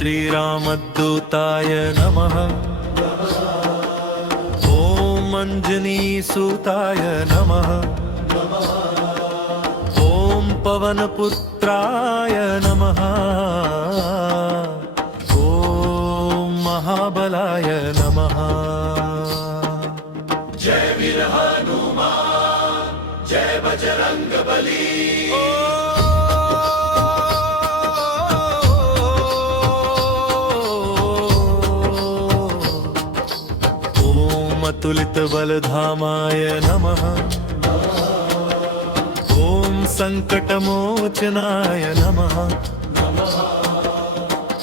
श्रीरामदूताय नमः। ॐ अञ्जनीसुताय नमः। ॐ पवनपुत्राय नमः। ॐ महाबलाय नमः। जय वीर हनुमान, जय बजरंग बली। अतुलित बलधामाय नमः। ॐ संकटमोचनाय नमः।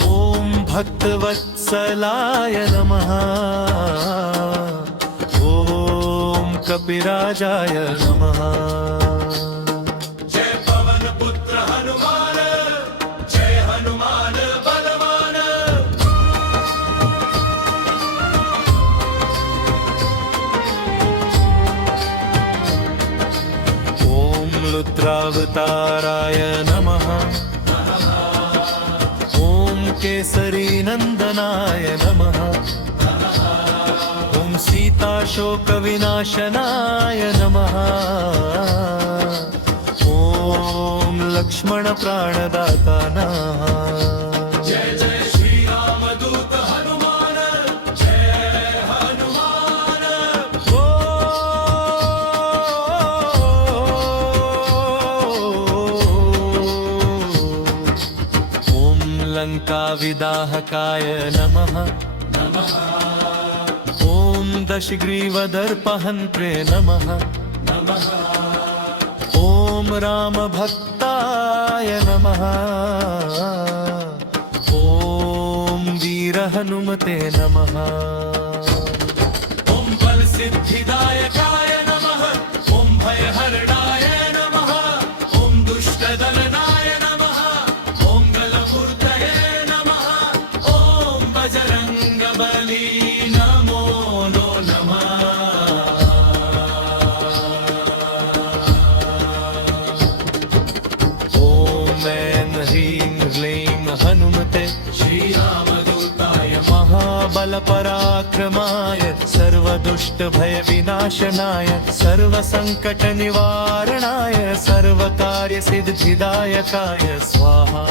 ॐ भक्तवत्सलाय नमः। ॐ कपिराजाय नमः। जय पवन पुत्र हनुमान, जय हनुमान बलवान। रुद्रावताराय नमः। ॐ केसरी नंदनाय नमः। ॐ सीताशोकविनाशनाय नमः। ॐ लक्ष्मण प्राणदाताना। जय जय श्री रामदूत हनुमान, जय हनुमान। ॐ लङ्काविदाहकाय नमः। ॐ दशग्रीवदर्पहन्त्रे नमः। ॐ रामभक्ताय नमः। ॐ वीरहनुमते नमः। ॐ बलसिद्धिदायकाय नमः। ॐ भयहरणाय नमः। ॐ दुष्टदलनाय नमः। ॐ गलमूर्तये नमः। ॐ बजरङ्गबली नमो नमः। ॐ ऐं ह्रीं क्लीं हनुमते श्रीरामदूताय महाबलपराक्रमाय सर्वदुष्टभयविनाशनाय सर्वसङ्कटनिवारणाय सर्वकार्यसिद्धिदायकाय स्वाहा।